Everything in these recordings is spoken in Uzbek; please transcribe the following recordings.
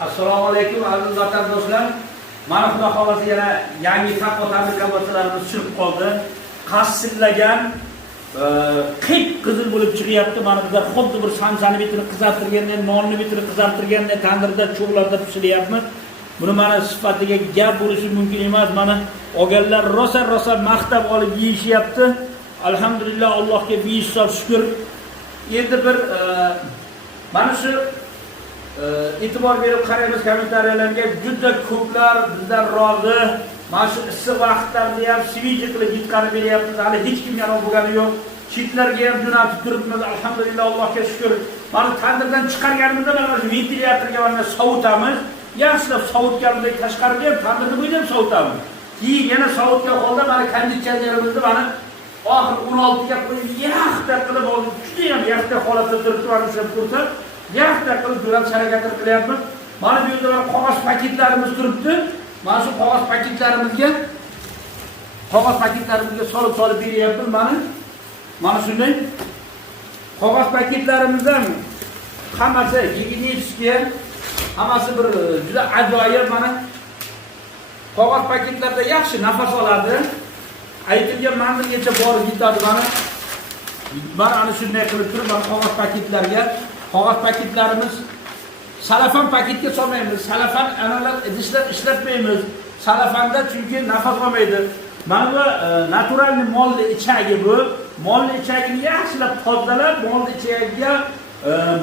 Assalomu alaykum aziz vatandoshlar. Mana xudo xolasa yana yangi taqvo tabriklarimiz chiqib qoldi. Qassillagan qip qizil bo'lib chiqyapti. Mana bizlar xuddi bir samsani bitini qizartirgandek, nonni bitini qizartirgandek tandirda cho'g'larda pishiryapmiz. Buni mana sifatiga gap bo'lishi mumkin emas. Mana olganlar rosa maqtab olib yeyishyapti. Alhamdulillah, Allohga behisob shukr. Endi bir mana shu e'tibor berib qaraymiz kommentariyalarga, juda ko'plar bizdan rozi. Mana shu issiq vaqtlarda ham sviji qilib yetkazib beryapmiz. Hali hech kimga nima bo'lgani yo'q. Chitlarga ham jo'natib turibmiz. Alhamdulillah, Allohga shukr. Mana tandirdan chiqarganimizda mana shu ventilyatorga mana sovutamiz. Yaxshilab sovutganimizda tashqarida ham tandirni bo'yida ham sovutamiz. Keyin yana sovutgan holda mana konditsionerimizni mana oxir 16 ga qo'yib yaxta qilib olib, juda ham yaxta holatda turibdi. Mana shuni ko'rsa, yaxta qilib jo'natish harakatini qilyapmiz. Mana bu yerda qog'oz paketlarimiz turibdi. Mana shu qog'oz paketlarimizga solib beryapmiz. Mana shunday qog'oz paketlarimizdan hammasi gigiyenichka, hammasi bir juda ajoyib. Mana qog'oz paketlarda yaxshi nafas oladi. Aytilgan manzilgacha borib yetadi. Mana ana shunday qilib turib, mana qog'oz paketlarimiz salafan paketga solmaymiz. Salafan analar idishlar ishlatmaymiz. Salafanda chunki nafas olmaydi. Mana bu natural molli ichagi bu. Molli ichagini yaxshilab tozalab, molli ichagiga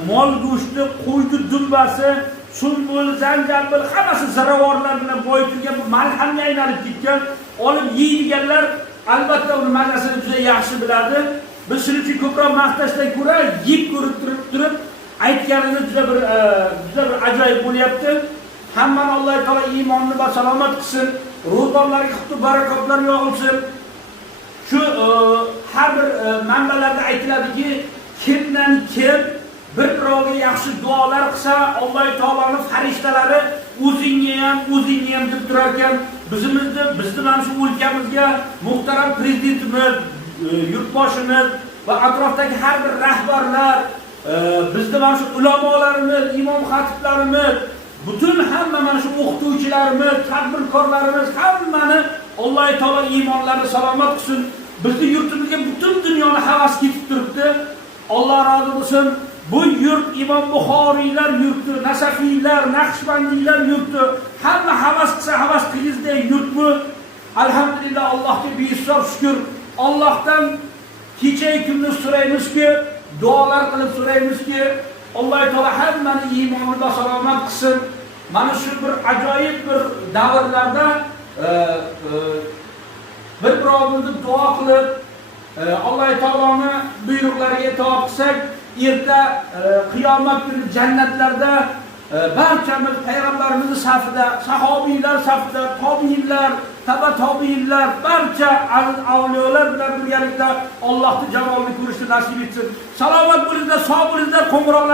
mol go'shti, qo'yni dumbasi, sumbul, zanjabil hammasi ziravorlar bilan boyitilgan bu malhamga aylanib ketgan. Olib yeydiganlar albatta uni mazasini juda yaxshi biladi. Biz shuning uchun ko'proq maqtashdan ko'ra yeb ko'rib turib aytganini juda bir ajoyib bo'lyapti. Hammani Alloh taolo iymonni va salomat qilsin. Ro'zg'orlarga xuddi barakotlar yog'ilsin. Shu har bir manbalarda aytiladiki, kimdan kim birovga yaxshi duolar qilsa, Alloh taoloning farishtalari o'zingga ham deb turar ekan. Bizni mana shu o'lkamizga muhtaram prezidentimiz, yurtboshimiz va atrofdagi har bir rahbarlar, bizni mana shu ulamolarimiz, imom xatiblarimiz, butun hamma mana shu o'qituvchilarimiz, tadbirkorlarimiz hammani Alloh taolo iymonlarini salomat qilsin. Bizni yurtimizga butun dunyoni havas ketib turibdi. Alloh rozi bo'lsin. Bu yurt Imom Buxoriylar yurti, Nasafiylar, Naqshbandiylar yurti. Hamma havas qilsa havas qilgizday yurt bu. Alhamdulillah, Allohga behisob shukr. Allohdan kecha kunni so'raymizki, duolar qilib so'raymizki, Alloh taolo hammani iymonida salomat qilsin. Mana shu bir ajoyib bir davrlarda birovimizni duo qilib, Alloh taoloning buyruqlariga itoat qilsak, erta qiyomat kuni jannatlarda barchamiz payg'ambarimiz safida, sahobiylar safida, tobiinlar, tobiinlar, barcha avliyolar bilan birgalikda Allohning jamolini ko'rishni nasib etsin. Salomat bo'linglar, sog' bo'linglar, qo'ng'iroqlar